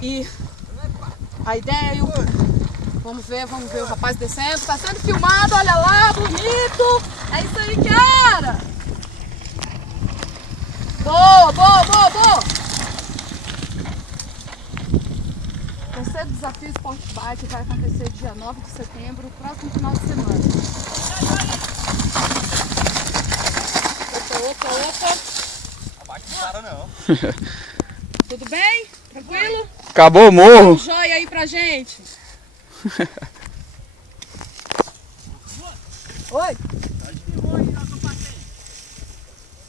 E a ideia, vamos ver o rapaz descendo, tá sendo filmado, olha lá, bonito. É isso aí, cara. Boa, boa, boa, boa. Terceiro desafio Sport Bike vai acontecer dia 9 de setembro, próximo final de semana. Opa, opa. A bike não para não. Tudo bem? Tranquilo? Acabou o morro. Um joia aí pra gente. Oi?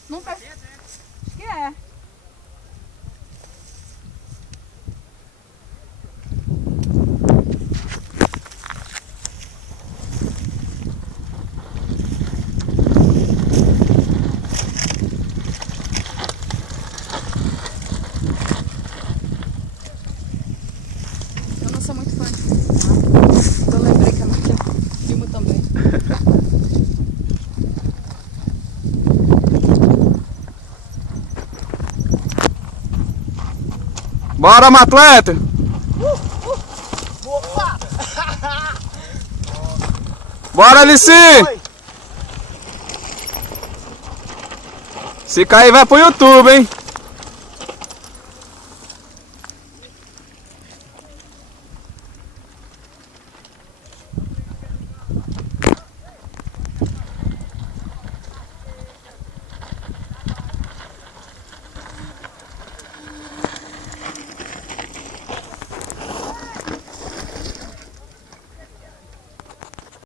Não faz... Acho que é. Eu não sou muito fã de filmar. Eu lembrei que a Márcia filma também. Bora, atleta! Opa! Bora, Alice! Se cair vai pro YouTube, hein?